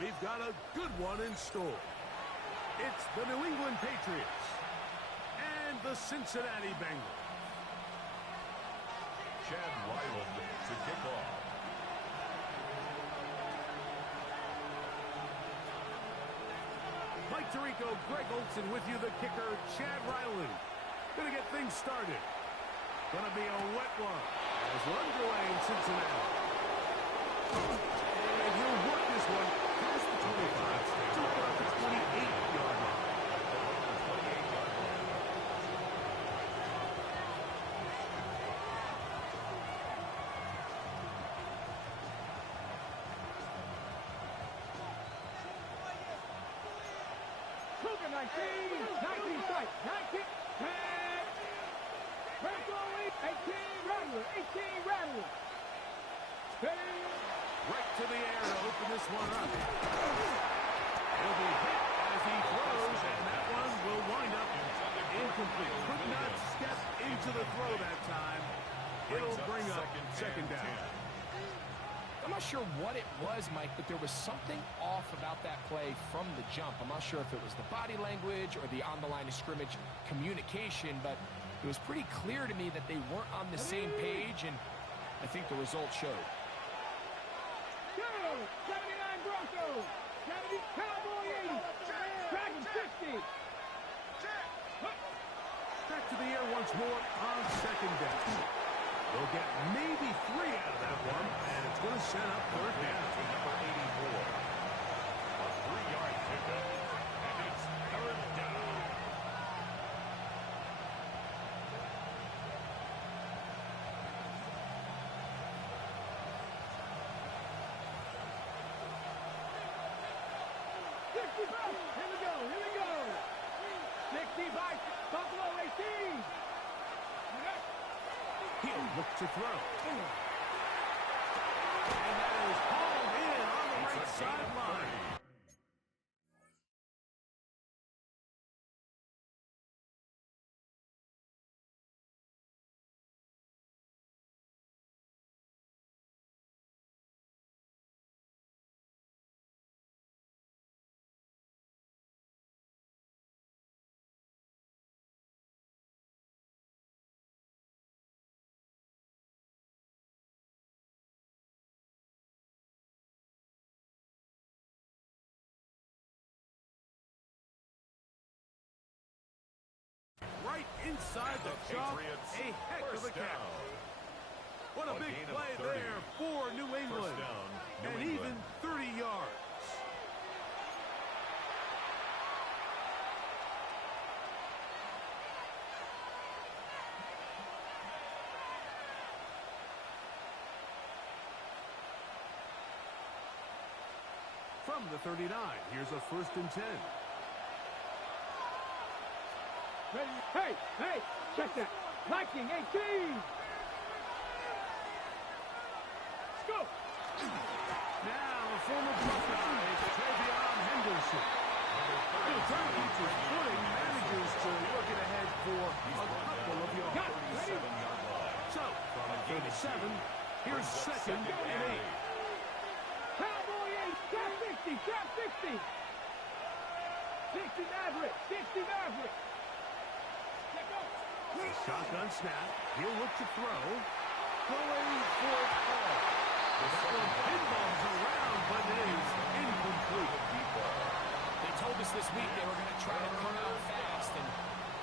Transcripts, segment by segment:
We've got a good one in store. It's the New England Patriots and the Cincinnati Bengals. Chad Ryland to kick off. Mike Tirico, Greg Olsen with you, the kicker, Chad Ryland. Gonna get things started. Gonna be a wet one as we're underway in Cincinnati. And he'll work this one past the 25 to about the 28-yard line. Cougar 19 strike, 19, 10. Red 18 Rattler, 18 Rattler. Right to the air to open this one up. He'll be hit as he throws, and that one will wind up incomplete. Could not step into the throw that time. It'll bring up second down. I'm not sure what it was, Mike, but there was something off about that play from the jump. I'm not sure if it was the body language or the on-the-line of scrimmage communication, but it was pretty clear to me that they weren't on the same page, and I think the result showed. 79 Broncos, 70 Cowboy 80, Dragon 50. Back to the air once more on second down. They'll get maybe 3 out of that one, and it's going to set up third down. To number 84. A 3-yard pickup, and it's third down. Here we go. 65, Buffalo 18. He'll look to throw. And that is hauled in on the right sideline. Right inside the chalk, a heck of a catch. What a big play there for New England. And even 30 yards. From the 39, here's a 1st and 10. Ready? Hey, check that. Viking 18. Let's go. Now, a former Buckeye, Travion Henderson. The return features footing manages to work it ahead for a couple of yards. So, from 37, here's 2nd and 8. Cowboy 8, trap 60. 60 Maverick. Shotgun snap. He'll look to throw. Going for it all. That one pinballs around, but it is incomplete. They told us this week they were going to try to come out fast, and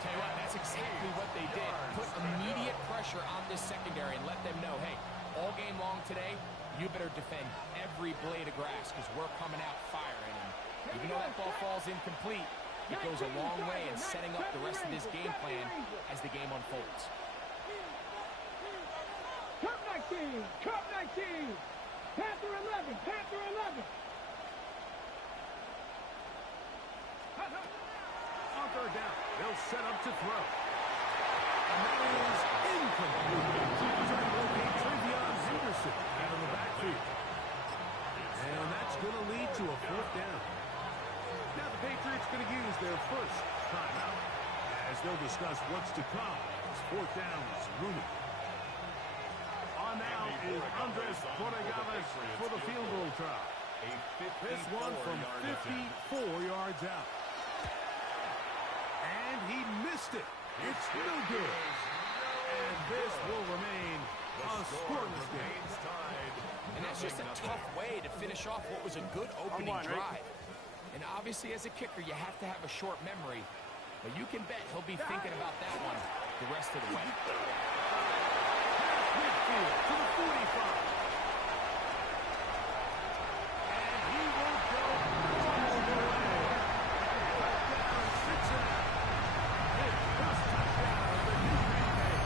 tell you what, that's exactly what they did. Put immediate pressure on this secondary and let them know, hey, all game long today, you better defend every blade of grass because we're coming out firing. And even though that ball falls incomplete, it goes a long way in setting up the rest of this game plan as the game unfolds. Cup 19. Panther 11. On third down, they'll set up to throw. And that is incomplete. Trying to locate Travion Henderson out of the backfield. And that's going to lead to a 4th down. Now the Patriots going to use their first timeout as they'll discuss what's to come as 4th down is looming. On now is Andres Borregales for the field goal try. This one from 54 yards out. And he missed it. It's no good. And this will remain a scoreless game. And that's just a tough way to finish off what was a good opening drive. And obviously, as a kicker, you have to have a short memory. But you can bet he'll be thinking about that one the rest of the way. Midfield to the 45. And he will go all the way. Touchdown, 6-0. His first touchdown of the new campaign.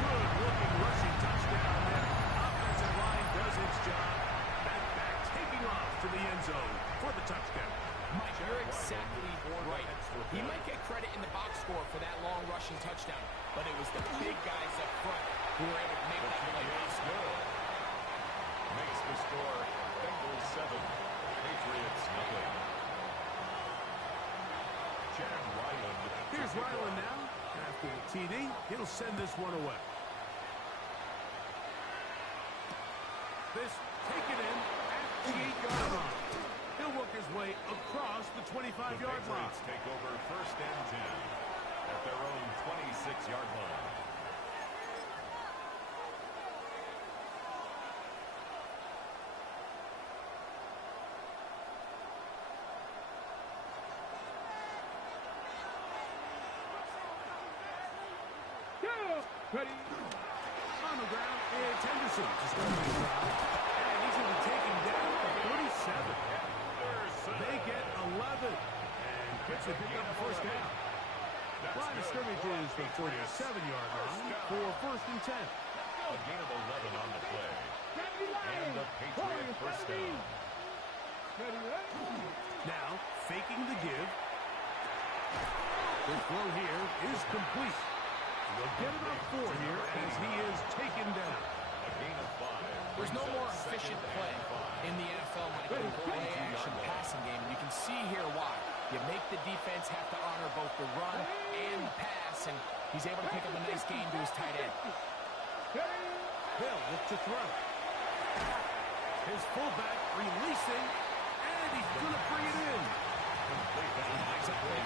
Good-looking rushing touchdown there. Offensive line does its job. That back taking off to the end zone for the touchdown. Mike, you're exactly right. He might get credit in the box score for that long rushing touchdown, but it was the big guys up front who were able to make that play possible. Makes the score Bengals 7, Patriots 0. Chad Ryland. Here's Ryland now. After the TD, he'll send this one away. This taken in at the 8-yard line. He'll work his way across the 25-yard line. Take over 1st and 10 at their own 26-yard line. Ready? On the ground, it's Henderson to start the drive. And he's going to take him down at 37. They get 11. And gets a pick up the first down. Line of scrimmage is the 47-yard line for 1st and 10. A gain of 11 on the play. And the Patriots first down. Now, faking the give. The throw here is complete. We'll get about 4 here as he is taken down. A gain of 5. There's no more efficient play in the NFL when it comes to play-action passing game. And you can see here why. You make the defense have to honor both the run and the pass, and he's able to pick up a nice gain to his tight end. Hill look to throw. His fullback releasing, and he's going to bring it in. Exactly,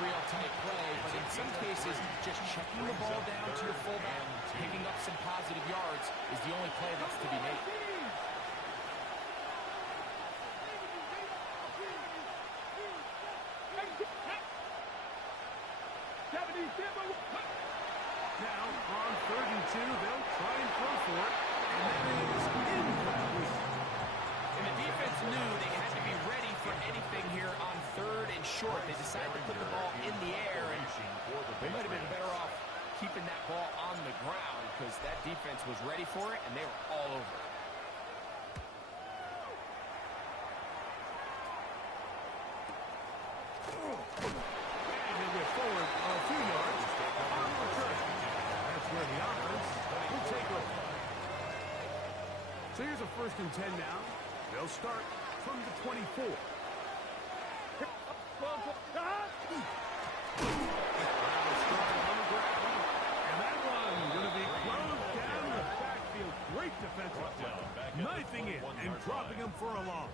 real tight play, but in some cases, just checking the ball down to your fullback, picking up some positive yards is the only play that's to be made. Now, on 3rd and 2, they'll try and throw for it, and that is incomplete. And the defense knew they had to be ready for anything here on 3rd and short. They decided to put the ball in the air, and they might have been better off keeping that ball on the ground because that defense was ready for it, and they were all over it. And he'll get forward a few yards on the return. That's where the offense will take over. So here's a 1st and 10 now. They'll start from the 24. And that one going to be closed down the backfield. Great defensive play. Knifing it and dropping him for a loss.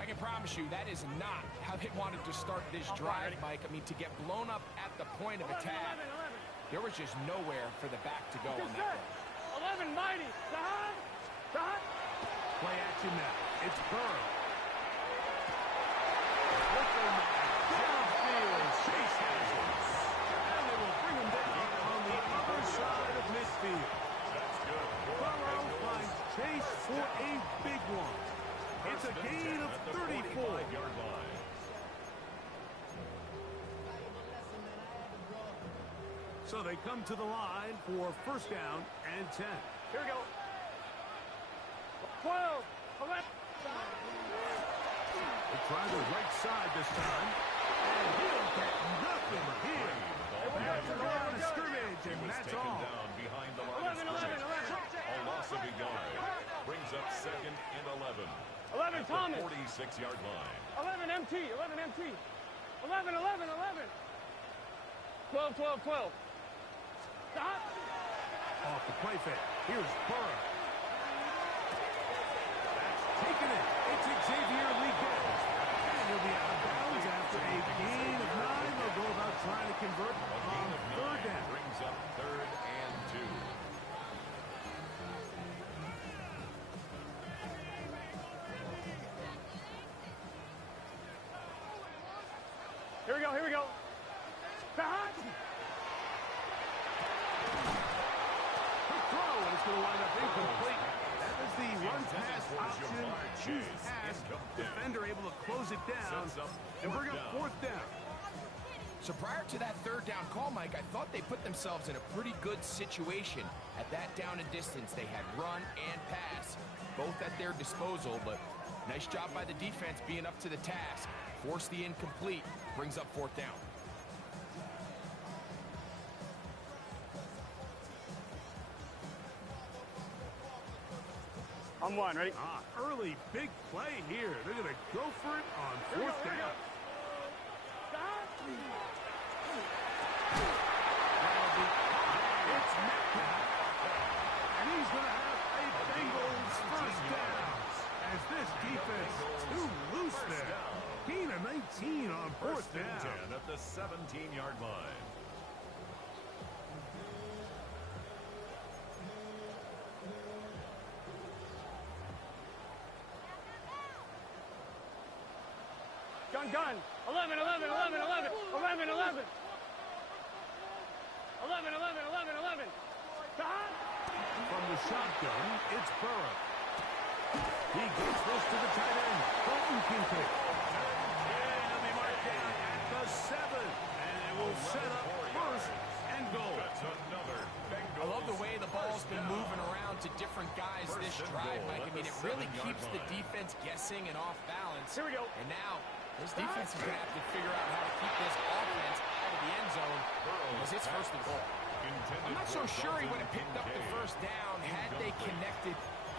I can promise you that is not how they wanted to start this drive, Mike. I mean, to get blown up at the point of attack, there was just nowhere for the back to go on that one. 11, mighty. Play action now. It's Burrow. Downfield, Chase has it. And they will bring him down on the other side of midfield. That's good. Burrow finds Chase for a big one. It's a gain of 34. So they come to the line for 1st down and 10. Here we go. 12, 11. They try the right side this time. And he'll get nothing here. At the line of scrimmage, and that's all. Down behind the line 11, 11, 11. A loss of a yard. Brings up 2nd and 11. 11, Thomas. 46-yard line. 11, MT. 11, MT. 11, 11, 11. 12, 12, 12. Stop. Off the play fake. Here's Burrow. defender able to close it down and bring up fourth down. So prior to that third down call, Mike, I thought they put themselves in a pretty good situation. At that down and distance, they had run and pass, both at their disposal, but nice job by the defense being up to the task. Force the incomplete, brings up fourth down. On one, ready? Early big play here. They're going to go for it on fourth down. It's Metcalf. And he's going to have a Bengals first down. As this defense too loose there. Gain of 19 on fourth down. 10 at the 17-yard line. Gun. 11, 11, 11, 11, 11, 11. 11, 11, 11, 11. From the shotgun, it's Burrow. He gets this to the tight end. Bolton can pick. And he'll be marked down at the 7. And it will set up first and goal. That's another Bengals. I love the way the ball's been moving around to different guys this drive, Mike. I mean, it really keeps the defense guessing and off balance. Here we go. And now, this defense is going to have to figure out how to keep this offense out of the end zone because it's first and goal. I'm not so sure he would have picked up the first down had they connected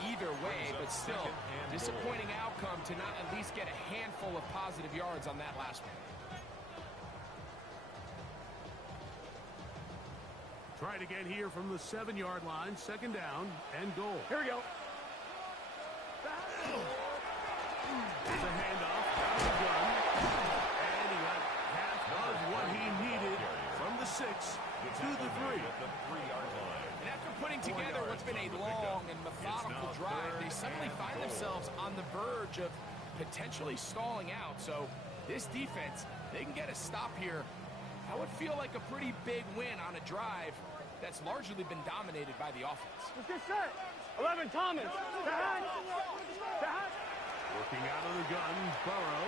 either way, but still, disappointing outcome to not at least get a handful of positive yards on that last one. Try it again here from the 7-yard line. Second down and goal. Here we go. There's a handoff out of the gun. And he got half of what he needed from the 6 to the 3. At the 3-yard line. And after putting together what's been a long and methodical drive, they suddenly find themselves on the verge of potentially stalling out. So this defense, they can get a stop here. That would feel like a pretty big win on a drive that's largely been dominated by the offense. Let's get set. 11, Thomas. Back. Working out of the gun, Burrow.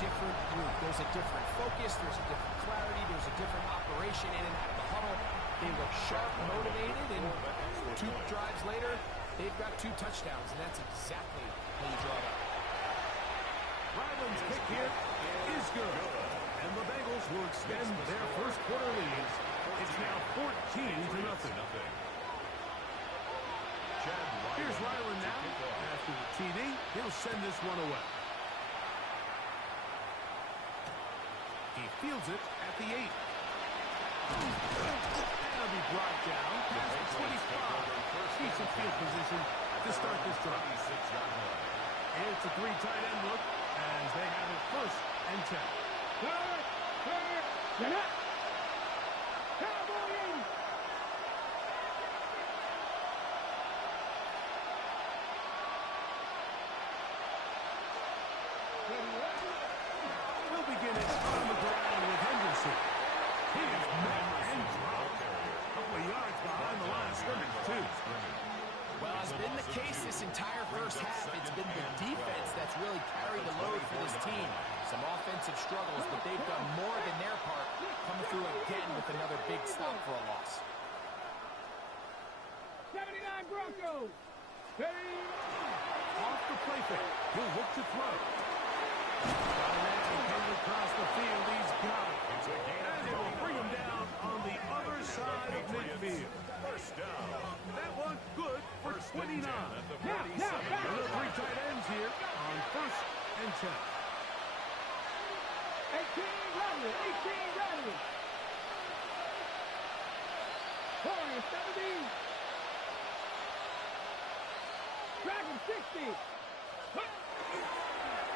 Different group. There's a different focus, there's a different clarity, there's a different operation in and out of the huddle. They look sharp, motivated, and 2 drives later, they've got 2 touchdowns, and that's exactly how you draw it up. Ryland's kick here is good. And the Bengals will extend their first quarter lead. It's now 14-0. Here's Ryland now. After the TD, he'll send this one away. He fields it at the 8. That'll be brought down past the 25. Decent field position to start this drive. It's a 3 tight end look as they have it first and 10. We'll begin it on the ground with Henderson. He is met and dropped. A couple of yards behind the line of scrimmage, too. Well, as been the case this entire first half, it's been the defense that's really carried the load for this team. Some offensive struggles, but they've done more than their part, coming through again with another big stop for a loss. 79 Broncos. Off the play fake. He'll look to throw. Across the field, he's got it. And they will bring him down on the other side of midfield. First down. That one good for 29. Another 3 tight ends here on first and 10. 18 Radley. Corner 17. Dragon 60.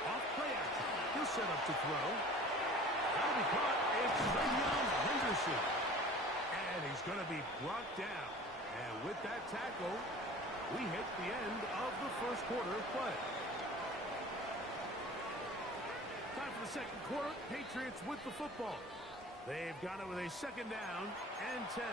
Off play action. He'll set up to throw. That'll be caught. It's Le'Veon Henderson. And he's going to be brought down. And with that tackle, we hit the end of the first quarter of play. the second quarter. Patriots with the football. They've got it with a second down and 10.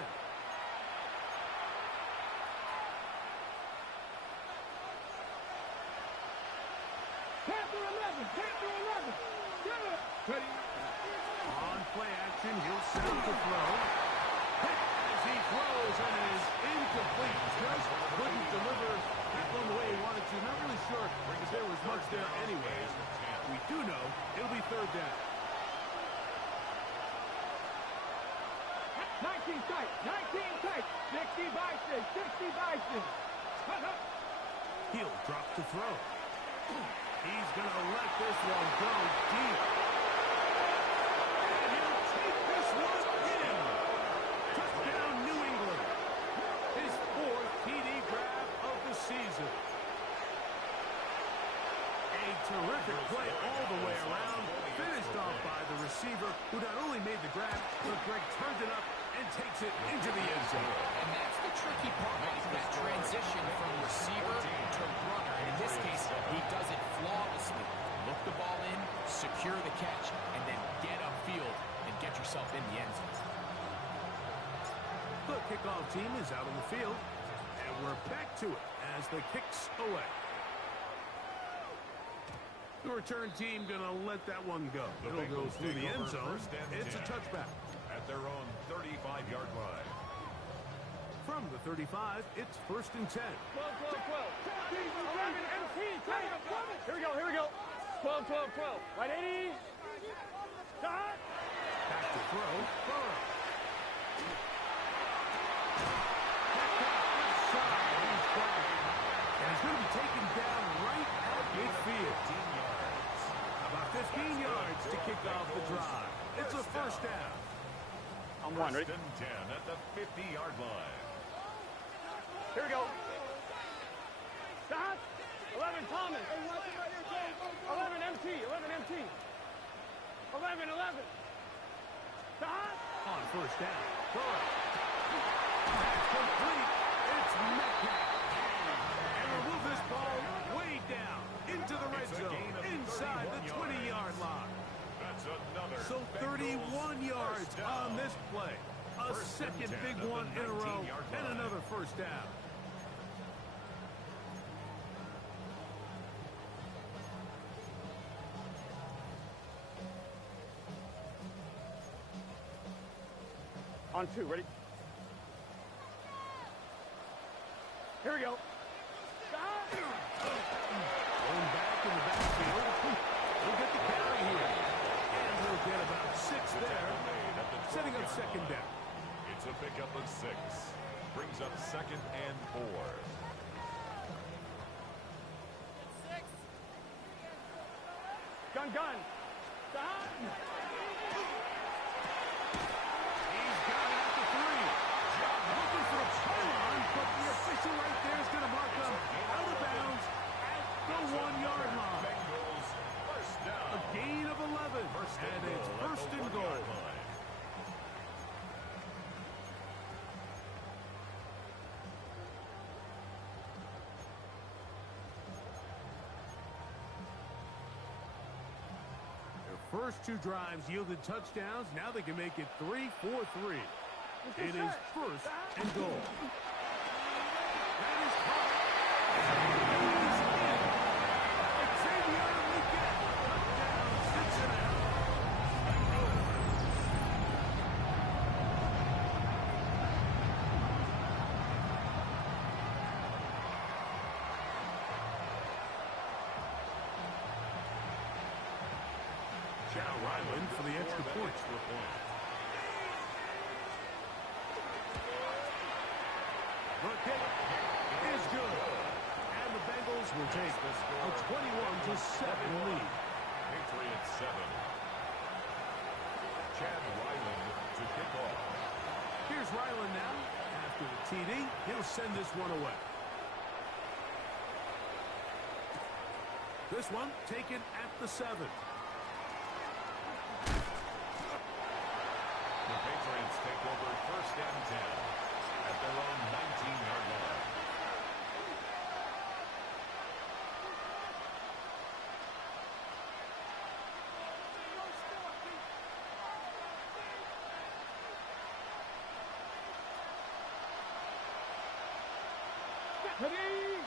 Panther 11. Panther 11. Get it. Ready. On play action, he'll set up to throw. Hit as he throws and is incomplete. Just couldn't deliver that one the way he wanted to. Not really sure if there was much there anyways. We do know it'll be third down. 19 tight. 19 tight. 60 by 6. 60 by 6. He'll drop to throw. He's going to let this one go deep. And he'll take this one in. Touchdown, New England. His fourth TD grab of the season. A terrific play all the way around. Finished off by the receiver, who not only made the grab, but Greg turned it up and takes it into the end zone. And that's the tricky part, right? That transition from receiver to runner. And in this case, he does it flawlessly. Look the ball in, secure the catch, and then get upfield and get yourself in the end zone. The kickoff team is out on the field, and we're back to it as the kick's away. The return team going to let that one go. It'll go through the end zone. It's a touchback. At their own 35-yard line. From the 35, it's first and 10. 12, 12, 12. 11, MP, tight. Here we go, here we go. 12, 12, 12. Right, 80. Start. Back to throw. Burrow. And he's going to be taken down right at midfield. 15 yards. About 15 yards to kick off the drive. It's a first down. I'm one, ready? First and 10 at the 50-yard line. Here we go. Stop. 11, Thomas. 11, MT. 11, MT. 11, 11. Stop. On first down. Burrow. That's complete. It's Metcalf. And will move this ball way down into the red zone. Inside the 20-yard line. That's another. So 31 yards on this play. A second big one in a row and another first down. On two, ready? Here we go. Stop. Going back in the backfield. He'll get the carry here. And he'll get about 6 there. Setting up second down. It's a pickup of 6. Brings up second and 4. Gun. Stop. He's got it at the 3. Looking for a pull-on, but the official right there is going to mark him out of bounds at the 1-yard line. Bengals first down. A gain of 11, and it's first and goal. First 2 drives yielded touchdowns. Now they can make it 3-4-3. It is first and goal. That is caught. Xavier Weekend. Touchdown, Cincinnati. Chow Ryland for the extra point. The kick is good. And the Bengals will take a 21-7 lead. Patriots 7. Chad Ryland to kick off. Here's Ryland now. After the TD, he'll send this one away. This one taken at the 7. The Patriots take over first and 10 at their own 19-yard line. Ready?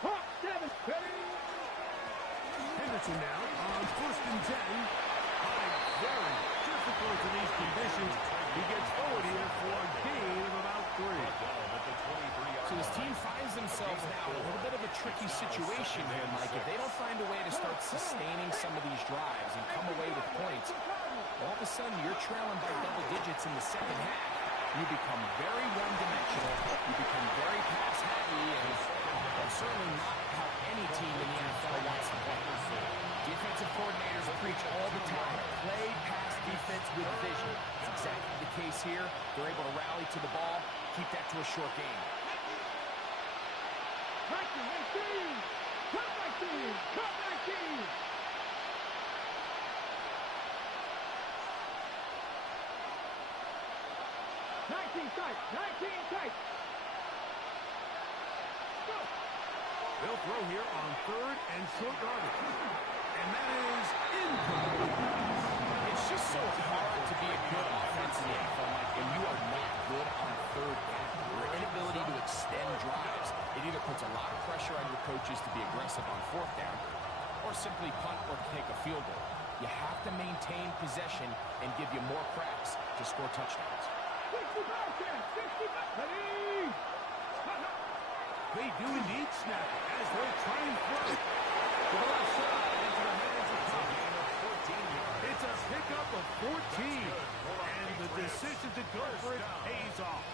Hawk 7. Ready? Henderson now on 1st and 10. Very difficult in these conditions. He gets forward here for a gain of about 3. So this team finds themselves now in a little bit of a tricky situation here, Mike. If they don't find a way to start sustaining some of these drives and come away with points, all of a sudden you're trailing by double digits in the second half. You become very one-dimensional. You become very pass-happy, and that's certainly not how any team in the NFL wants to play. Defensive coordinators preach all the time, play pass defense with vision. That's exactly the case here. They're able to rally to the ball, keep that to a short game. 19, 19. Cut 19. Cut 19. Tight. 19 tight. Go. They'll throw here on 3rd and short yardage. And that is incomplete. It's just so hard to be a good offense in the NFL, Mike, when you are not good on 3rd down. Your inability to extend drives, it either puts a lot of pressure on your coaches to be aggressive on 4th down or simply punt or take a field goal. You have to maintain possession and give you more cracks to score touchdowns. 65, 65. Ready? They do indeed snap it as they try and throw it. To the left side into the hands of Tommy. It's a pickup of 14. And the decision to go for it pays off.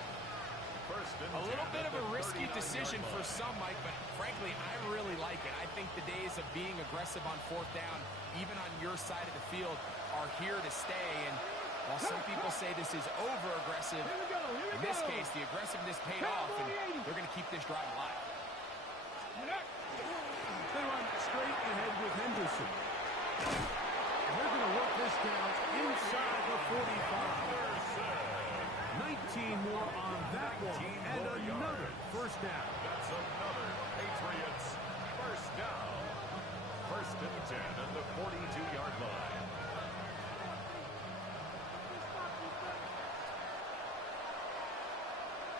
A little bit of a risky decision for some, Mike, but frankly, I really like it. I think the days of being aggressive on 4th down, even on your side of the field, are here to stay. And while some people say this is over-aggressive, in this case, the aggressiveness paid off, and they're going to keep this drive alive. They run straight ahead with Henderson. And they're going to work this down inside the 45. 19 more on that one, and another 1st down. That's another Patriots 1st down. 1st and 10 at the 42-yard line.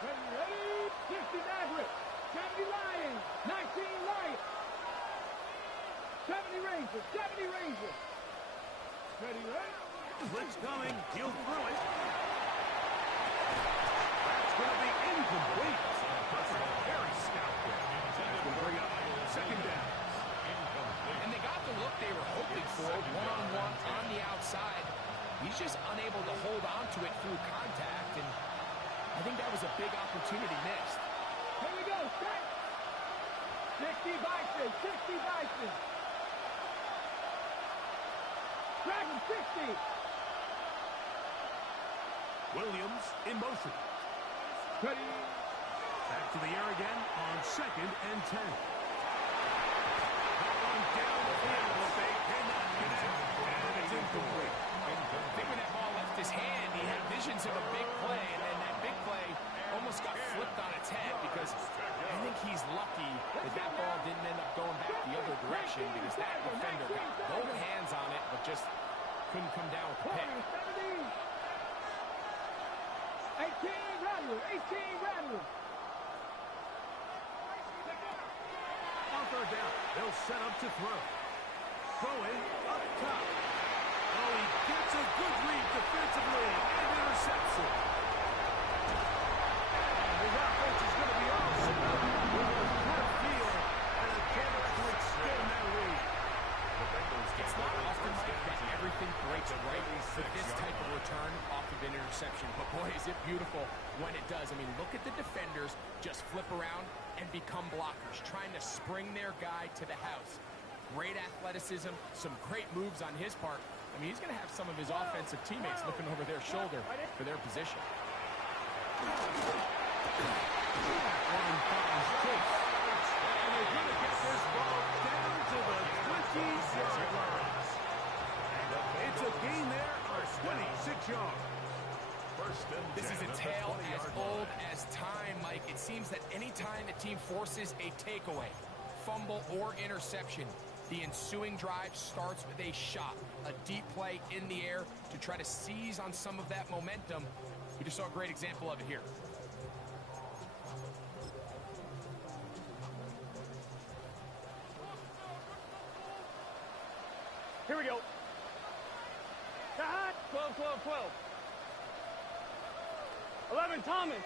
Ready? 60 Maverick. 70 Lions. 19 Lions. 70 Rangers. 70 Rangers. Ready? Blitz coming. He'll throw it. That's going to be incomplete. That's a very stout there. That will bring up 2nd down. And they got the look they were hoping for, one-on-one on the outside. He's just unable to hold on to it through contact, and I think that was a big opportunity missed. Here we go. Set. 60 Bison. 60 Bison. Dragon 60. Williams in motion. Ready? Back to the air again on 2nd and 10. That one down the field, but they cannot connect. And it's incomplete. I think when that ball left his hand, he had visions of a big play, and then that big play almost got flipped on its head, because I think he's lucky that that ball didn't end up going back the other direction, because that defender got both hands on it, but just couldn't come down with the pick. 18 Rattler. 18 Rattler. On 3rd down, they'll set up to throw. Throwing up top. Oh, he gets a good read defensively and interception. And his offense is going to be all set up with a good field and a chance to extend that lead. It's not often, Mike, that everything breaks right for this type of return off of an interception. But boy, is it beautiful when it does. I mean, look at the defenders just flip around and become blockers, trying to spring their guy to the house. Great athleticism, some great moves on his part. I mean, he's going to have some of his offensive teammates looking over their shoulder for their position. One finds Chase. And they're going to get this ball down to the 20-yard line. It's a gain there of 26 yards. This is a tale as old as time, Mike. It seems that any time a team forces a takeaway, fumble, or interception, the ensuing drive starts with a shot, a deep play in the air to try to seize on some of that momentum. We just saw a great example of it here. 12, 12, 12. 11, Thomas.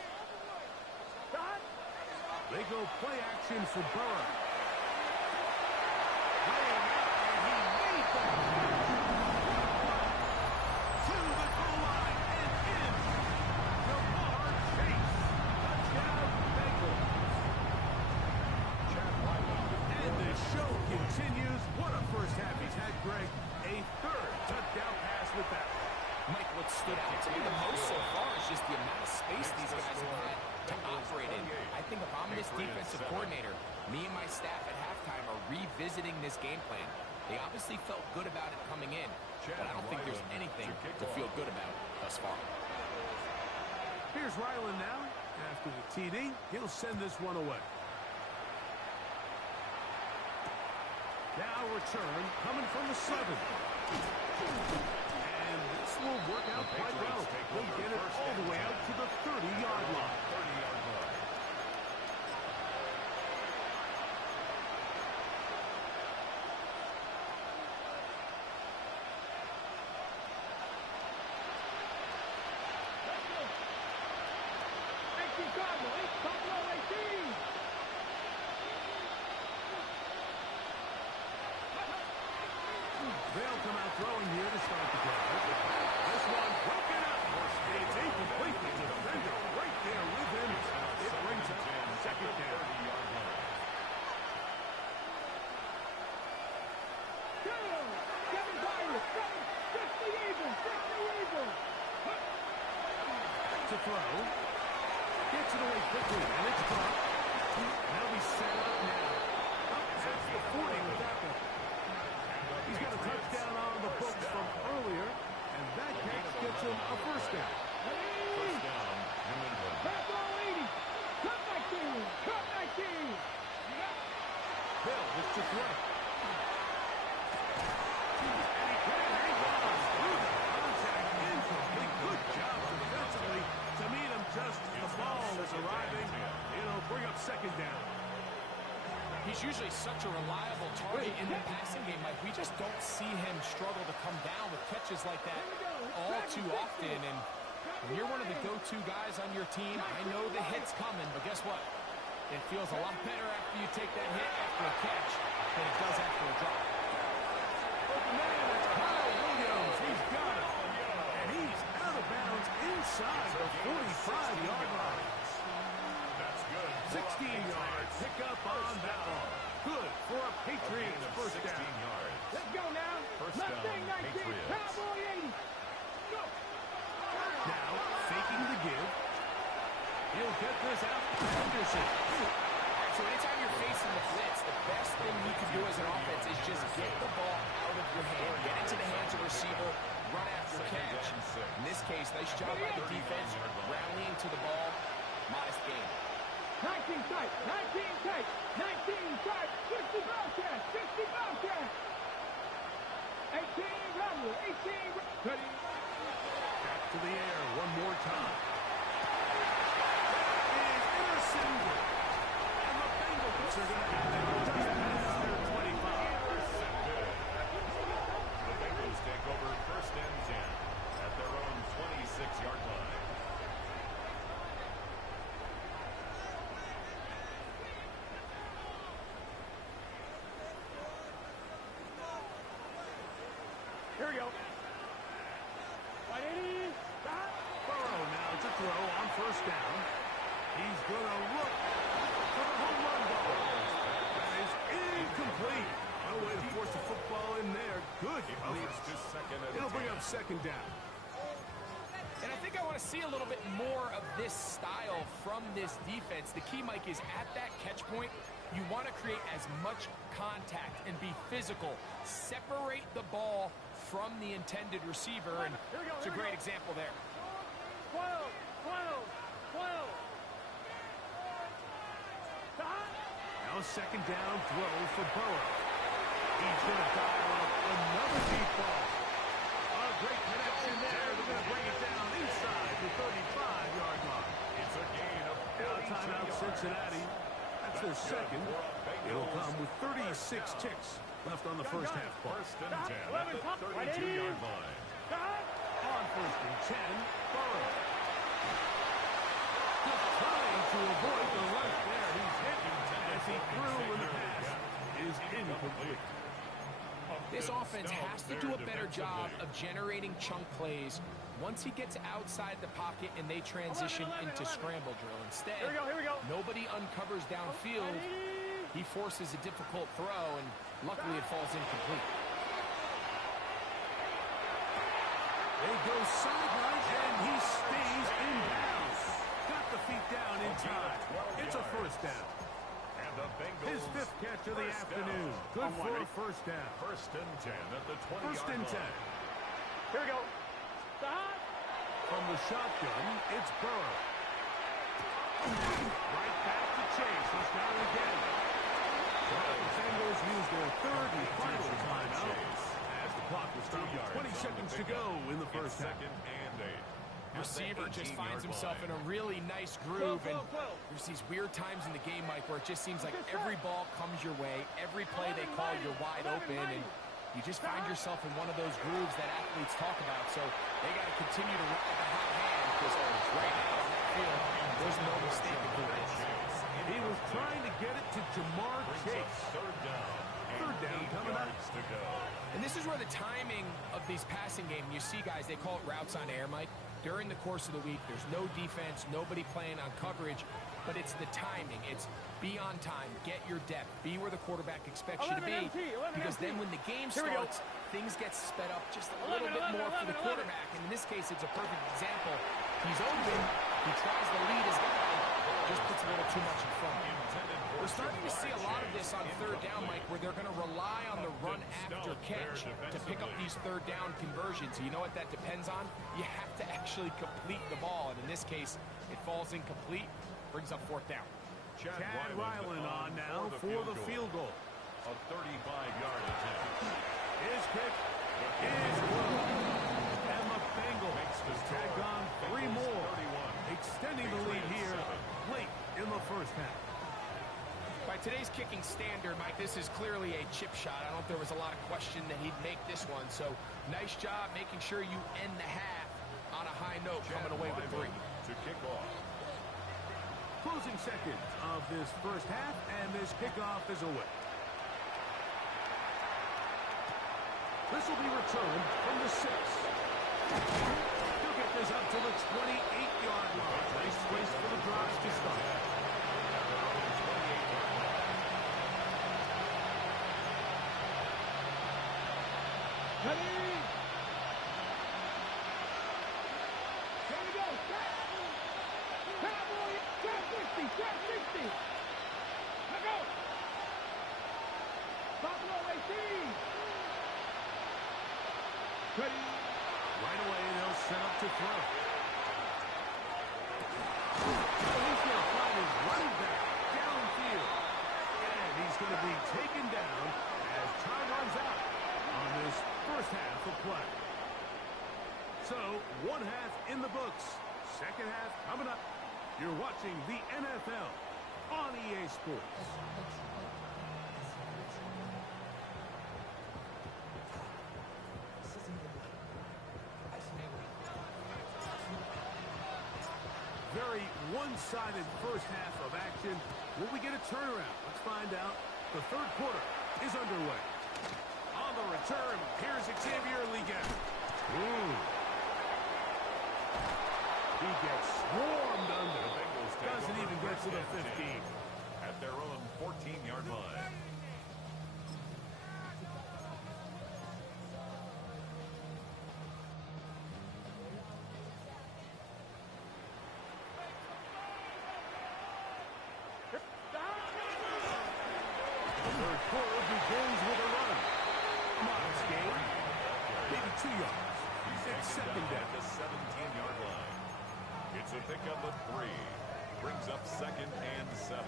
Dot. They go play action for Burrow. Laying out, and he made that. To the goal line and in. Jamar Chase. Touchdown, Bengals. And the show continues. What a first half he's had, Greg. A third touchdown pass with that. Mike, what stood out to me the most so far is just the amount of space these guys have had to operate in. I think if I'm this defensive coordinator, me and my staff at halftime are revisiting this game plan. They obviously felt good about it coming in, but I don't think there's anything to feel good about thus far. Here's Ryland now. After the TD, he'll send this one away. Now return coming from the 7. And this will work out quite well. They'll get it all the way out to the 30-yard line. They'll come out throwing here to start the drive. This one broken up. It's incomplete. The defender right there with him. It brings up second down. To throw. Gets it away quickly, and it's caught. Now he's set up now. That's the 40 with that one. He's got a touchdown on the books from earlier, and that catch gets him a first down. First down, New England. Bill is to throw. And he can. He was through the contact. Incomplete. Good job defensively to meet him just as the ball is arriving. It'll bring up second down. He's usually such a reliable target in the passing game, Mike. We just don't see him struggle to come down with catches like that all too often. And when you're one of the go-to guys on your team, I know the hit's coming, but guess what? It feels a lot better after you take that hit after a catch than it does after a drop. Open man, that's Kyle Williams. He's got it. And he's out of bounds inside the 45-yard line. 16 yards. Pick up on that one. Good for a Patriots first down. Let's go now. First down, Patriots. Cowboy 80. Go. Now, faking the give. He'll get this out to Henderson. So anytime you're facing the blitz, the best thing you can do as an offense is just get the ball out of your hand. Get into the hands of the receiver, run after catch. In this case, nice job by the defense, rallying to the ball. Modest game. 19 tight, 19 tight, 19 tight, 60 Bobcat, 60 Bobcat. 18 Rumble, 18 ready. Back to the air one more time. That is intercepted. And the Bengals are going to have it just past their 25. The Bengals take over first and 10 at their own 26-yard line. Here we go. Right 80. Burrow now to throw on first down. He's going to look for the home run ball. That is incomplete. No way to force the football in there. Good coverage. It'll bring up second down. And I think I want to see a little bit more of this style from this defense. The key, Mike, is at that catch point, you want to create as much contact and be physical. Separate the ball from the intended receiver, and it's a great example there. 12, 12, 12. Now second down throw for Burrow. He's going to dial up another deep ball. A great connection there. They're going to bring it down inside the 35-yard line. It's a gain of Timeout Cincinnati. That's their second. It'll come with 36 ticks left on the first half clock. First and 10 at the 32-yard line. On first and 10. Burrow. Just trying to avoid the rush there. He's hit as he threw when the pass is incomplete. This offense has to do a better job of generating chunk plays once he gets outside the pocket and they transition into scramble drill. Instead, Here we go. nobody uncovers downfield. He forces a difficult throw, and luckily it falls incomplete. They go sideline, and he stays in bounds. Got the feet down in time. It's a first down. His fifth catch of the afternoon. Good for a first down. First and 10 at the 20-yard line. First and 10. Here we go. Stop. From the shotgun, it's Burrow. Right back to Chase. He's down again. Well, the Bengals use their third and final timeout as the clock was stopped with 20 seconds to go in the first half. Second and 8. Receiver just finds himself in a really nice groove, and there's these weird times in the game, Mike, where it just seems like every ball comes your way, every play they call, you're wide open, and you just find yourself in one of those grooves that athletes talk about. So they got to continue to ride the hot hand, because right now on that field, there's no mistake in doing it. He was trying to get it to Jamar Chase. Third down Coming up. to go. And this is where the timing of these passing game, you see guys, they call it routes on air, Mike. During the course of the week, there's no defense, nobody playing on coverage, but it's the timing. It's be on time, get your depth, be where the quarterback expects you to be, because then when the game starts, things get sped up just a little bit more for the quarterback. And in this case, it's a perfect example. He's open, he tries to lead his guy, just puts a little too much in front. We're starting to see a lot of this on third down, Mike, where they're going to rely on the run after catch to pick up these third down conversions. You know what that depends on? You have to actually complete the ball, and in this case, it falls incomplete, brings up fourth down. Chad Ryland on now for the field goal. A 35-yard attempt. His kick is good. And the Bengals tag on 3 more, extending the lead here late in the first half. By today's kicking standard, Mike, this is clearly a chip shot. I don't think there was a lot of question that he'd make this one. So nice job making sure you end the half on a high note, coming away with 3. To kick off. Closing seconds of this first half, and this kickoff is away. This will be returned from the 6. He'll get this up to the 28-yard line. Nice place for the drive to start. Ready? Here we go. Cowboy, trap 60, trap 60. Let go. Buffalo 18. Ready? Right away, they'll set up to throw. He's going to find his running back downfield. And he's going to be taken down as time runs out on this first half of play. So, one half in the books. Second half coming up. You're watching the NFL on EA Sports. Very one-sided first half of action. Will we get a turnaround? Let's find out. The third quarter is underway. On the return, here's Xavier Leggett. He gets swarmed under. Doesn't even get to the 15. At their own 14-yard line. Third quarter begins with a run. Modest gain. Maybe 2 yards. It's second down. At the 17-yard line. It's a pickup of 3. Brings up second and 7.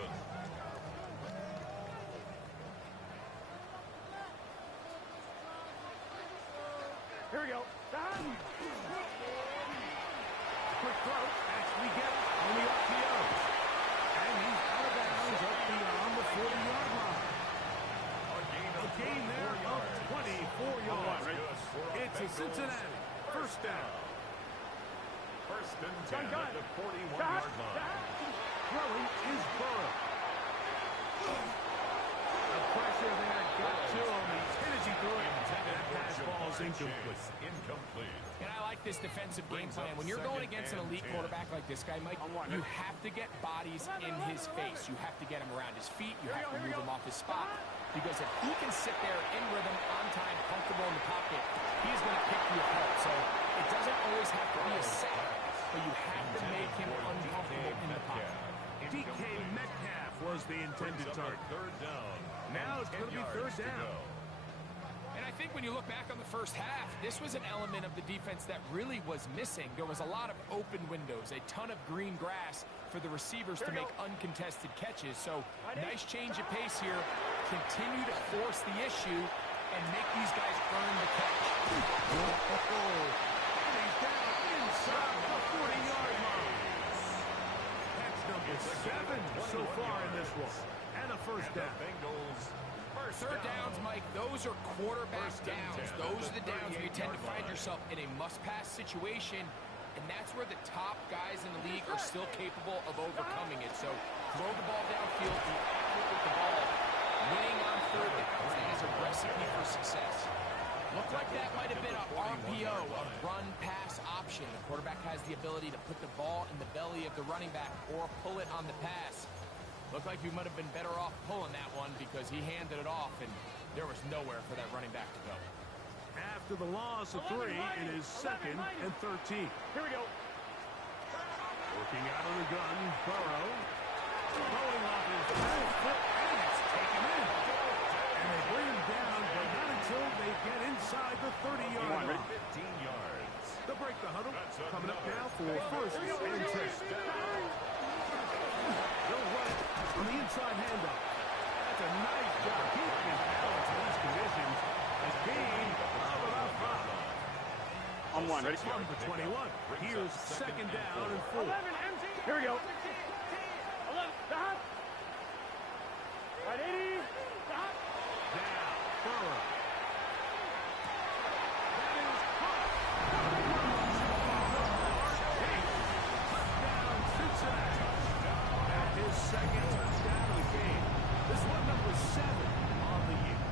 Here we go. Quick throw. Actually get it on the RPO. And he's out of bounds up beyond the 40-yard line. A gain there of 24 yards. It's a Cincinnati first down. First and 10 at the 41-yard line. Throwing is Burrow. The pressure there got to him. He hit as he threw it. That pass ball is incomplete. And I like this defensive game plan. When you're going against an elite quarterback like this guy, Mike, you have to get bodies in his face. You have to get him around his feet. You have to move him off his spot. Because if he can sit there in rhythm, on time, comfortable in the pocket, he's going to pick you apart. So it doesn't always have to be a sack, but you have to make him uncomfortable in the pocket. DK Metcalf was the intended target. Third down. Now it's going to be third down. And I think when you look back on the first half, this was an element of the defense that really was missing. There was a lot of open windows, a ton of green grass for the receivers to make uncontested catches. So nice change of pace here. Continue to force the issue and make these guys earn the catch. And he's down inside the 40-yard line. That's number 7 so far in this one. And a first down. Bengals. Third downs, Mike, those are quarterback downs. Those are the downs where you tend to find yourself in a must-pass situation, and that's where the top guys in the league are still capable of overcoming it. So throw the ball downfield, be accurate with the ball. Winning on third downs is a recipe for success. Looked like that might have been a RPO, a run-pass option. The quarterback has the ability to put the ball in the belly of the running back or pull it on the pass. Looked like he might have been better off pulling that one because he handed it off, and there was nowhere for that running back to go. After the loss of 3, it is 2nd and 13. Here we go. Working out of the gun, Burrow. Throwing off his left foot, and it's taken in. And they bring him down, but not until they get inside the 30-yard line. 15 yards. The break the huddle. Coming up now for first and 10. They'll run it on the inside handoff. That's a nice job keeping his balance in these conditions. A gain of about 5. On one, ready? From the 21. Here's 2nd down and 4. 11 empty. Here we go. 11. Stop. Right, 80. Stop. Down. Burrow. That is caught. Touchdown, Cincinnati. His 2nd touchdown of the game. This one number 7 on the year.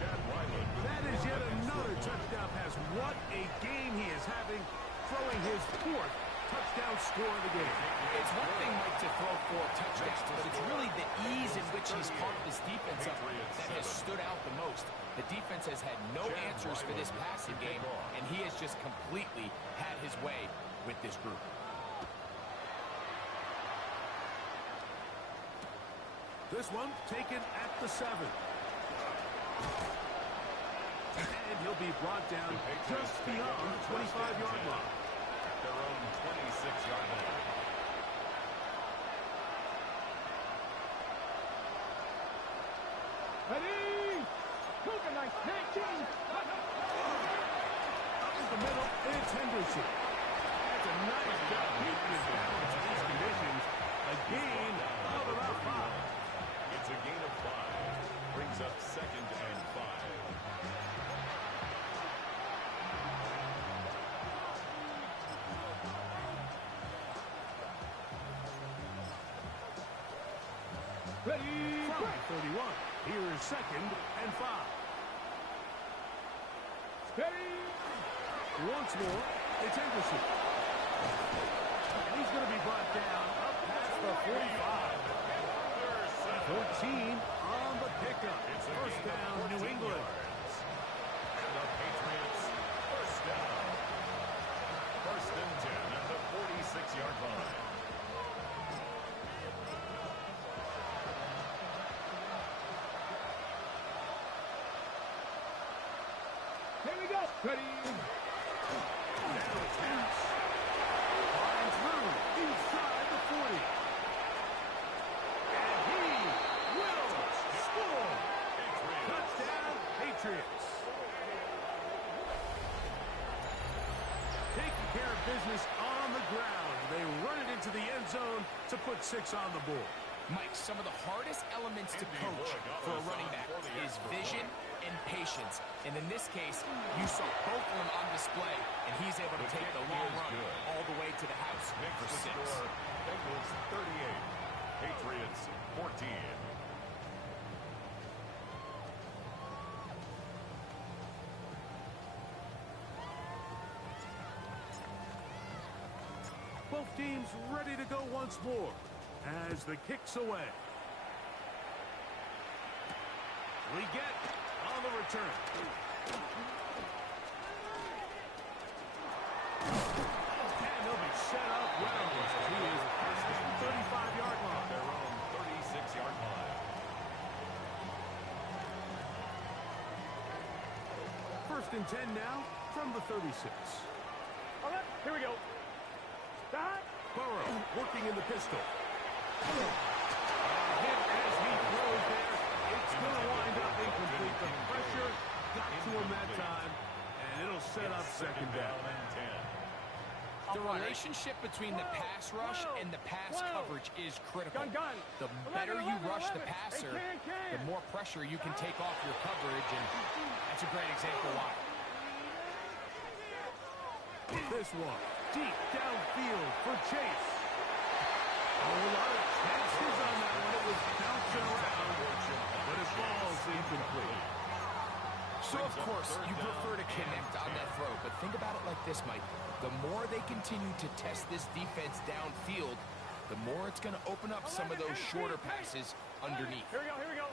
Chad Ryland. That is yet another touchdown pass. What a game he is having, throwing his 4th touchdown score of the game. It's one thing, Mike, to throw 4 touchdowns, but it's really the ease in which he's carved this defense up that has stood out the most. The defense has had no answers for this passing game, and he has just completely had his way with this group. This one taken at the 7. And he'll be brought down just beyond the 25-yard line. At their own 26-yard line. Ready. Luka, nice. 19. Up in the middle, it's Henderson. That's a nice job keeping his balance in these conditions. A gain of about 5. It's a gain of 5. Brings up 2nd and 5. Ready. From 31. Here is 2nd and 5. Steady. Once more, it's Henderson. And he's going to be brought down up past the 45. 14 on the pickup. First down, New England. And the Patriots, first down. First and 10 at the 46-yard line. Here we go. Ready. Now it's Hughes. Finds room inside the 40. And he will score. Touchdown, Patriots. Taking care of business on the ground. They run it into the end zone to put 6 on the board. Mike, some of the hardest elements to coach for a running back is vision and patience. And in this case, you saw both of them on display, and he's able to take the long run all the way to the house for 6. Bengals 38, Patriots 14. Both teams ready to go once more as the kick's away. We get on the return. And they'll be set up well as he is past the 35-yard line. Their own 36-yard line. First and 10 now from the 36. All right, here we go. Burrow working in the pistol. Hit as he throws there. It's going to wind up incomplete. The pressure got to him that time, and it'll set up second down. The relationship between the pass rush and the pass coverage is critical. The better you rush the passer, the more pressure you can take off your coverage, and that's a great example why. This one, deep downfield for Chase. A lot of chances on that one. It was bouncing around, but it falls incomplete. So, of course, you prefer to connect on that throw, but think about it like this, Mike. The more they continue to test this defense downfield, the more it's going to open up some of those shorter passes underneath. Here we go, here we go.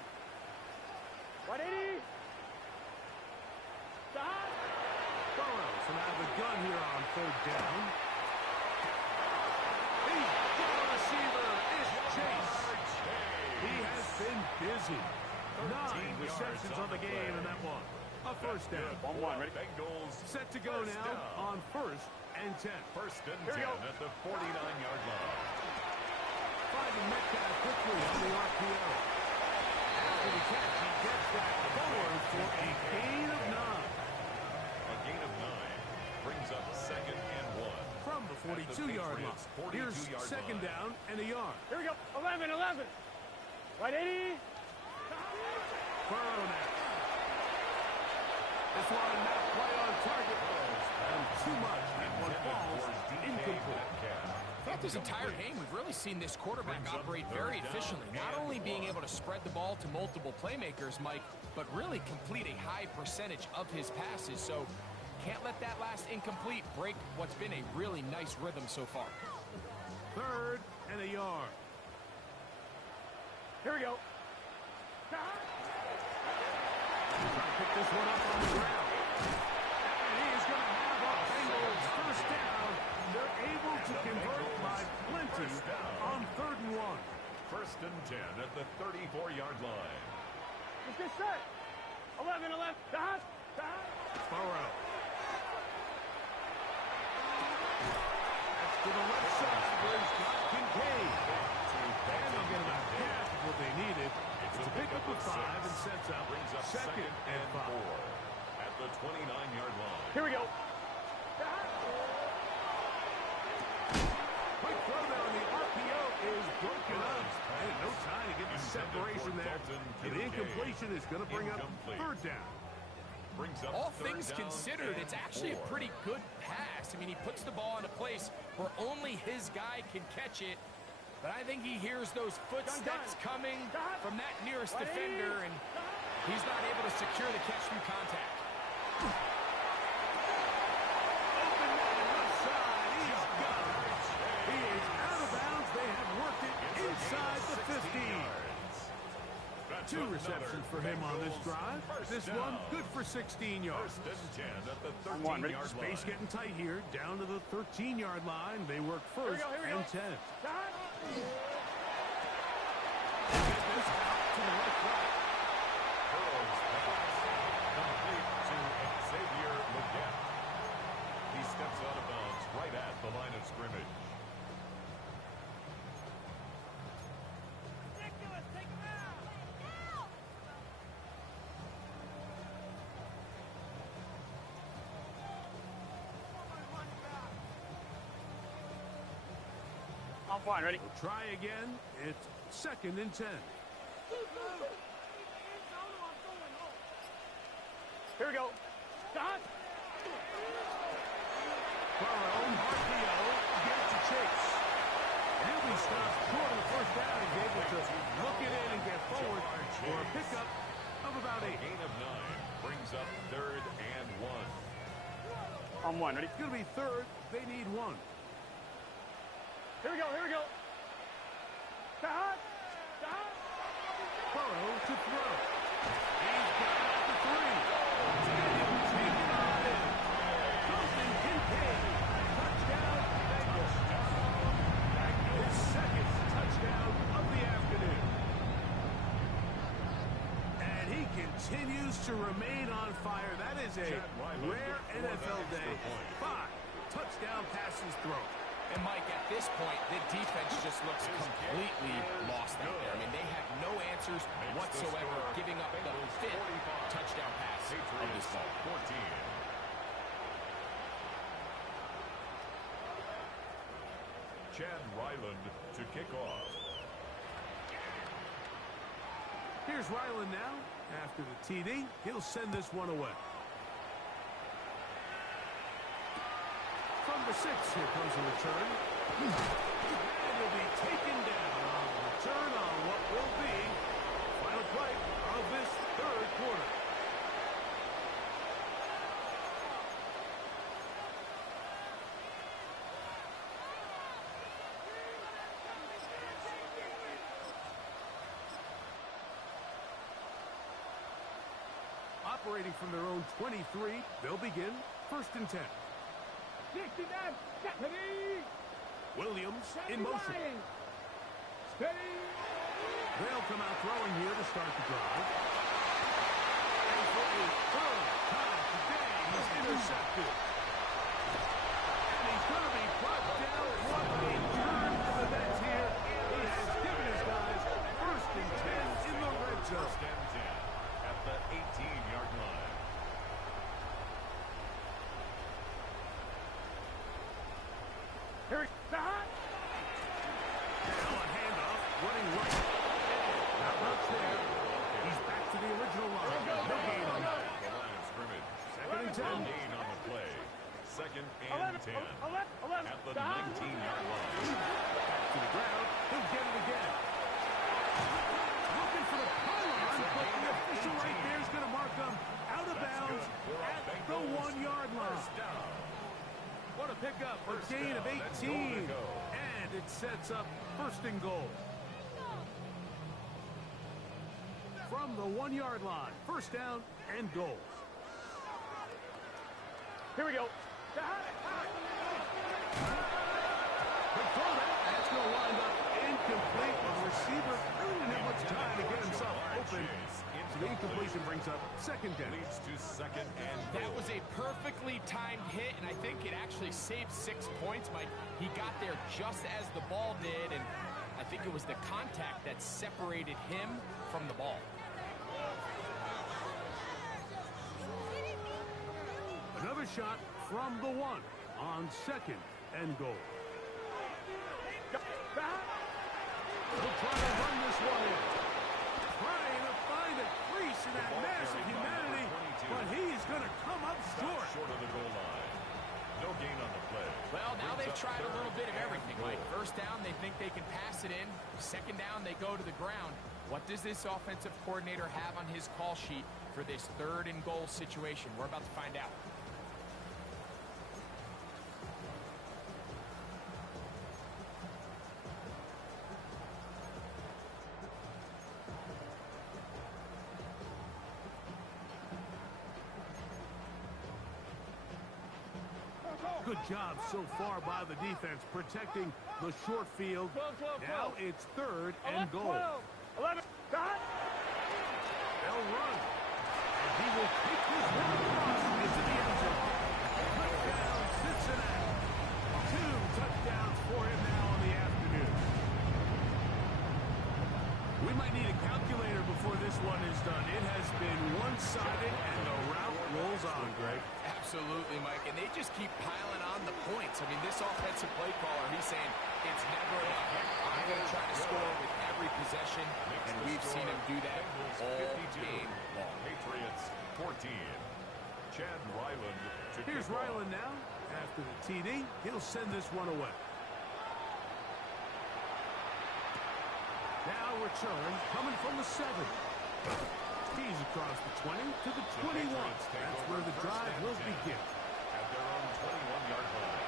180. Burrows will have the gun here on third down. He's got a receiver. It's Chase. He has been busy. 9 receptions on the game in that one. A first down. 1-1, ready? Bengals Set to go now on first and 10. First and Here we 10 go. at the 49-yard line. Finding Metcalf quickly on the RPO. After the catch, he gets that forward for a gain of 9. A gain of 9 brings up second and 1. From the 42-yard line. Here's second down and a yard. Here we go. 11. 180. Burrow now. This one not quite on target. And too much. That one falls incomplete. Throughout this entire game, we've really seen this quarterback operate very efficiently. Not only being able to spread the ball to multiple playmakers, Mike, but really complete a high percentage of his passes. So can't let that last incomplete break what's been a really nice rhythm so far. Third and a yard. Here we go. Pick this one up on the ground. And he is going to have a Bengals first down. They're able to convert by plenty on third and 1. First and 10 at the 34-yard line. Let's get set. 11. Burrow. That's to the left side where he's got Kincaid. And they'll get about half of what they needed. It's a pickup of 5 and sets up second and 5. At the 29-yard line. Here we go. Quick throw down. The RPO is broken up. And no time to get the separation there. And the incompletion is going to bring up third down. All things considered, it's actually a pretty good pass. I mean, he puts the ball in a place where only his guy can catch it. But I think he hears those footsteps coming from that nearest defender, and he's not able to secure the catch through contact. Open man left side. He's got it. He is out of bounds. They have worked it inside the 15. 2 receptions for him on this drive. This one good for 16 yards. First and 10 at the 13-yard line. Space getting tight here. Down to the 13-yard line. They work first and 10. Get this out to the left side. Burrow's pass complete to Xavier Legette. He steps out of bounds right at the line of scrimmage. I'm fine. Ready? We'll try again. It's 2nd and 10. Here we go. Dot. Burrow, RPO, gets to Chase. And he'll be stopped short of the first down. He's able to look it in and get forward for a pickup of about 8. Gain of 9 brings up 3rd and 1. I'm 1. Ready? It's going to be 3rd. They need 1. Here we go. Here we go. Dot. Dot. Burrow to throw. He's got it at the 3. Take it on in. Colton Kincaid. Touchdown, Bengals. His 2nd touchdown of the afternoon. And he continues to remain on fire. That is a rare NFL day. 5 touchdown passes thrown. And, Mike, at this point, the defense just looks completely lost out there. I mean, they have no answers whatsoever, giving up the 5th touchdown pass of this ball. 14. Chad Ryland to kick off. Here's Ryland now. After the TD, he'll send this one away. From the 6, here comes a return. And will be taken down on the return on what will be final play of this 3rd quarter. Operating from their own 23, they'll begin 1st and 10. Williams in motion. They'll come out throwing here to start the drive. And for a 3rd time today, he's intercepted. And he's going to be brought down. What a turn of events here. He has given his guys 1st and 10 in the red zone. 1st and 10 at the 18-yard line. Here we go. Now a handoff, running right. Not much there. He's back to the original line. No gain on that. The line of scrimmage. 2nd and 10. No gain on the play. 2nd and 10 at the 19-yard line. Back to the ground. He'll get it again. Looking for the pylon, but the official right there is going to mark him out of bounds at the 1-yard line. What a pickup, a gain of 18. And it sets up 1st and goal. From the 1-yard line, 1st down and goal. Here we go. That's going to wind up incomplete. The receiver really didn't have much time to get himself open. So the incompletion brings up 2nd down. Leads to 2nd and goal. That was a perfectly timed hit, and I think it actually saved 6 points, Mike. He got there just as the ball did, and I think it was the contact that separated him from the ball. Another shot from the 1 on 2nd and goal. He'll try to run this one in. Trying to find a crease in that mass of humanity, but he's going to come up short. Short of the goal line. No gain on the play. Well, now they've tried a little bit of everything, Mike. 1st down, they think they can pass it in. 2nd down, they go to the ground. What does this offensive coordinator have on his call sheet for this 3rd and goal situation? We're about to find out. Good job so far by the defense protecting the short field. Now it's 3rd and goal. 11. Dot. They'll run. And he will take this one across into the end zone. Touchdown, Cincinnati. 2 touchdowns for him now on the afternoon. We might need need a calculator before this one is done. It has been one-sided, and the route rolls on, Greg. Absolutely, Mike. And they just keep piling on the points. I mean, this offensive play caller, he's saying it's never enough. I'm going to try to score with every possession, and we've seen him do that all game long. Patriots 14. Chad Ryland to Here's kick off. Ryland now. After the TD, he'll send this one away. Now return, coming from the 7. He's across the 20 to the 21. That's where the drive will begin. At their own 21-yard line.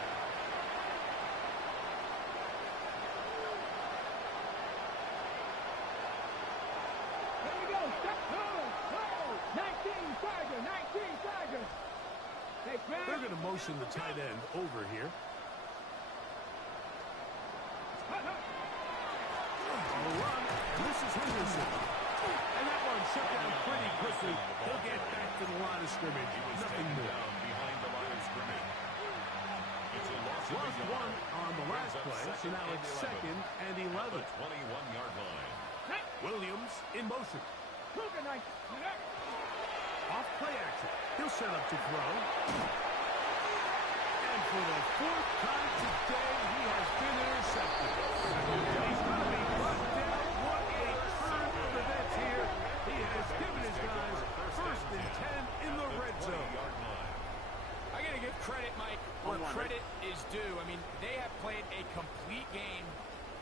Here we go. Step 19 Tiger. 19 Tiger. Hey, man. They're going to motion the tight end over here. A run, and this is Henderson. And that one shut down pretty quickly. He'll get back to the line of scrimmage. Nothing more. Down behind the line of scrimmage. It's a loss of Lost a yard. one on the last Brings up play, so now it's 2nd and 11. 21-yard line. Williams in motion. Cougar 19. Off play action. He'll set up to throw. And for the 4th time today, he has been intercepted. He's going to be brought down. What a turn of events here. He has given his guys 1st and 10 in the red zone. I got to give credit, Mike, where credit is due. I mean, they have played a complete game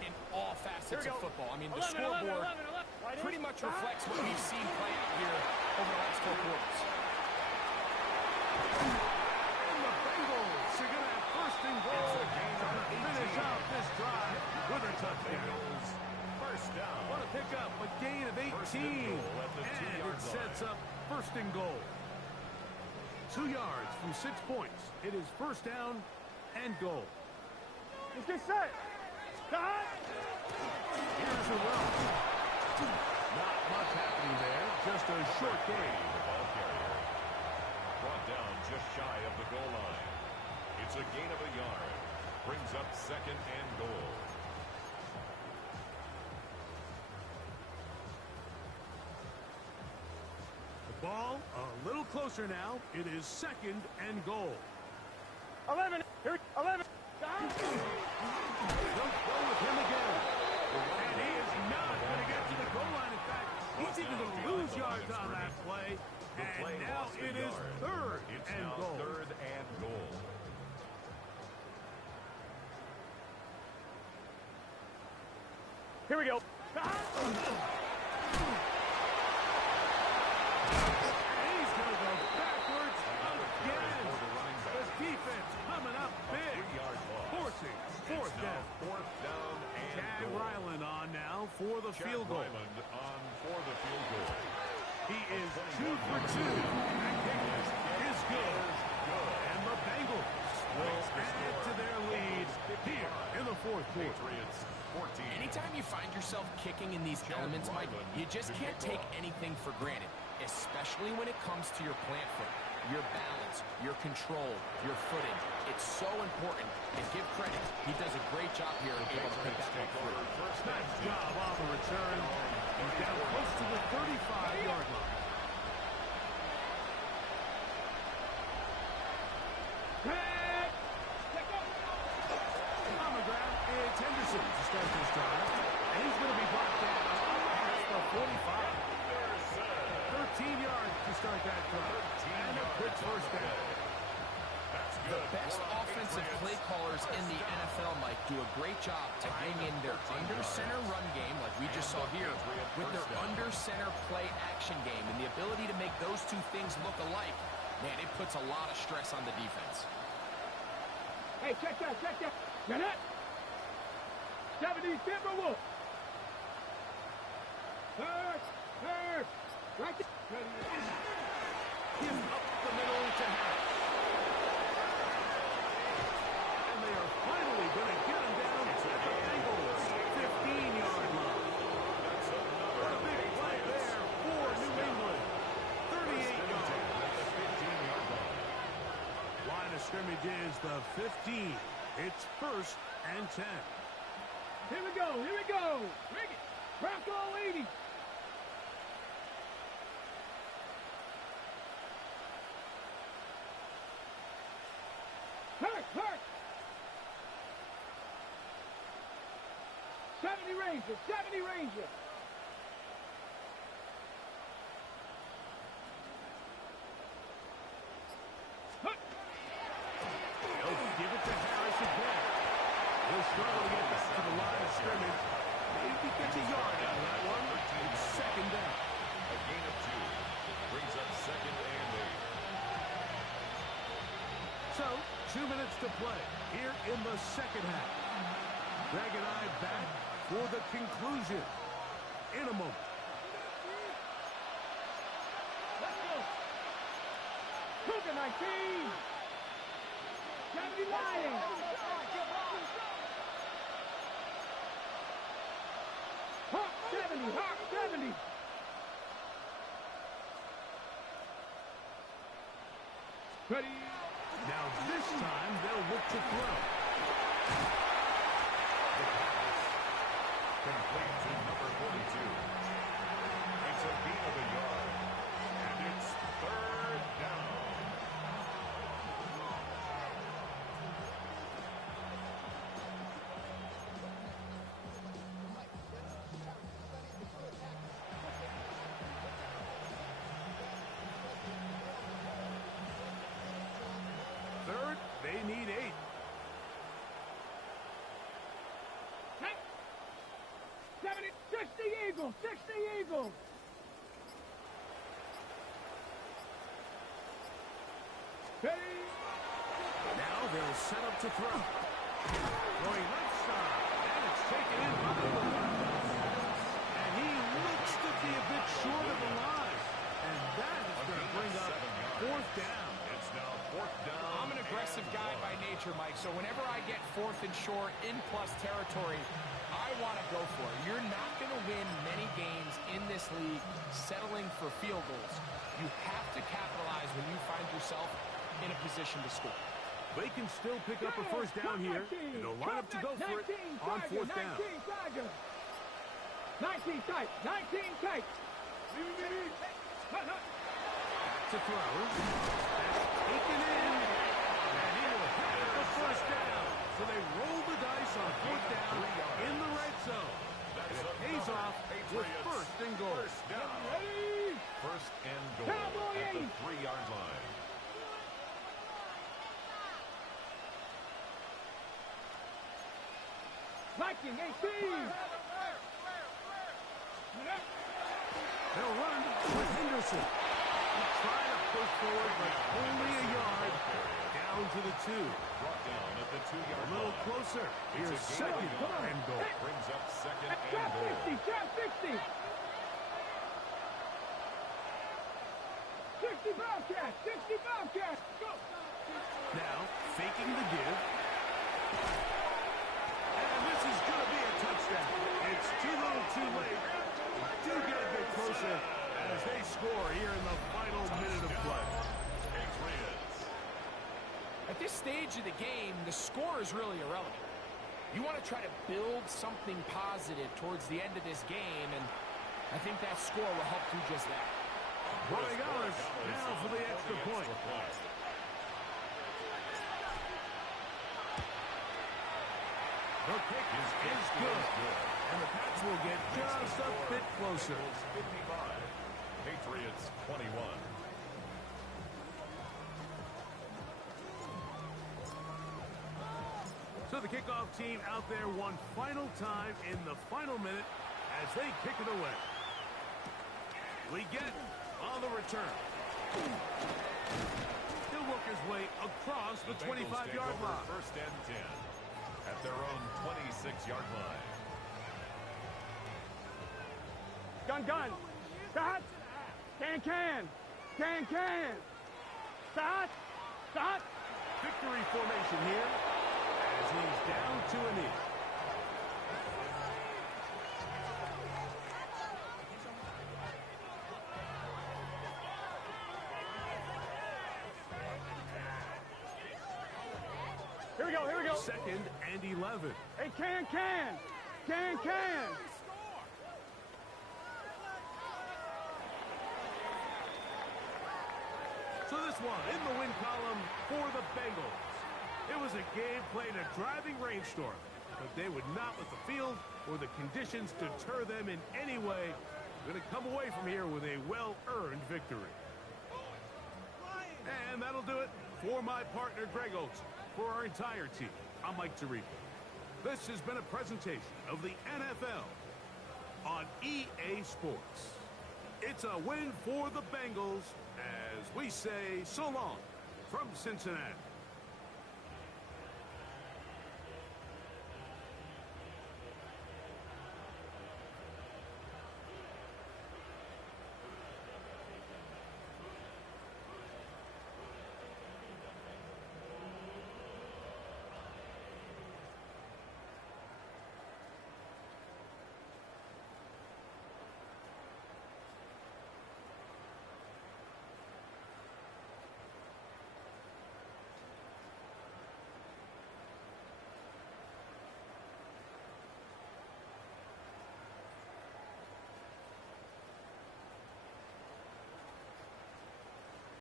in all facets of football. I mean, the scoreboard pretty much reflects what we've seen play out here over the last 4 quarters. And the Bengals are going to have 1st and goal. Trying to finish out this drive with a touchdown. First down. What a pickup, a gain of 18. And it sets up 1st and goal. 2 yards from 6 points. It is 1st down and goal. Let's get set. Stop. Here's a run. Not much happening there. Just a short gain. The ball carrier. Brought down just shy of the goal line. It's a gain of a yard. Brings up 2nd and goal. The ball a little closer now. It is 2nd and goal. 11. Here. 11. They'll go with him again. And he is not going to get to the goal line. In fact, he's even going to lose yards on that play. And now it is 3rd and goal. 3rd and goal. Here we go. And he's going to go backwards again. The defense coming up big. 3-yard loss. Forcing 4th down. 4th down and Chad goal. Ryland on now for the Chad field goal. Ryland on for the field goal. He is 2 for 2. That kick is good. And the Bengals will add to their lead here in the 4th quarter. Patriots 14. Anytime you find yourself kicking in these elements, Mike, you just can't take anything for granted, especially when it comes to your plant foot, your balance, your control, your footing. It's so important. And give credit, he does a great job here able to put that one through. Nice job on the return. He's down close to the 35-yard line. On the ground, it's Henderson to start this drive. And he's going to be brought down past the 45. 13 yards to start that drive. And a quick 1st down. The best offensive play callers in the NFL, Mike, do a great job tying in their under-center run game, like we just saw here, with their under-center play action game. And the ability to make those 2 things look alike, man, it puts a lot of stress on the defense. Hey, check that. Get it. 70 Timberwolves. 3rd. Right there. Give up the middle to Harris. And they are finally going to get him down at the Bengals' 15-yard line. What a big play there for New England. 38 yards. Line of scrimmage is the 15. It's 1st and 10. Here we go. Rig it. Bronco 80. Ranger. 70 Ranger. They'll give it to Harris again. He'll struggle to get back to the line of scrimmage. Maybe gets a yard out of that one. It's second down. A gain of 2 brings up second and 8. So, 2 minutes to play here in the second half. Greg and I back for the conclusion in a moment. Let's go. Cougar 19. 70 Lions. Hawk 70. Hawk 70. Ready. Now this time they'll look to throw. Complete to number 42. It's a gain of a yard. And it's third down. Third, they need 8. 70, 60 Eagles, 60 Eagles. Ready. Now they'll set up to throw. Going left side, and it's taken in by the Bengals. And he looks to be a bit short of the line. And that is going to bring up fourth down. It's now fourth down. I'm an aggressive guy by nature, Mike, so whenever I get fourth and short in plus territory, I want to go for it. You're not going to win many games in this league settling for field goals. You have to capitalize when you find yourself in a position to score. They can still pick up a first down here, and they'll line up to go for it on fourth down. 19 tight, 19 tight. To throw. That's taken in, and he will have the first down. So they roll the dice on fourth down in the red zone. And it pays off with first and goal. First down. First and goal Cowboy at the 8. 3-yard line. Viking 18. They'll run with Henderson. Trying to push forward, but only a yard. Down to the 2. Brought down at the 2-yard A line. little closer. Here's second and goal. Brings up second and Trap goal. 60, trap 60. 60 Bobcats, 60 Bobcats. Go. Now, faking the give. And this is going to be a touchdown. It's too little too late. Do get a bit closer as they score here in the final minute of play. Patriots. At this stage of the game, the score is really irrelevant. You want to try to build something positive towards the end of this game, and I think that score will help do just that. Bengals now for the extra point. The kick is good. And the Pats will get just a bit closer. 55. Patriots 21. So the kickoff team out there one final time in the final minute as they kick it away. We get on the return. He'll work his way across the 25-yard line. First and 10 at their own 26-yard line. Gun. Start. Can. Start. Victory formation here as he's down to a knee. Here we go. Second and 11. Hey, can. So this one in the win column for the Bengals. It was a game played in a driving rainstorm. but they would not let the field or the conditions deter them in any way. Going to come away from here with a well-earned victory. And that'll do it for my partner, Greg Olson. For our entire team, I'm Mike Tirico. This has been a presentation of the NFL on EA Sports. It's a win for the Bengals as we say so long from Cincinnati.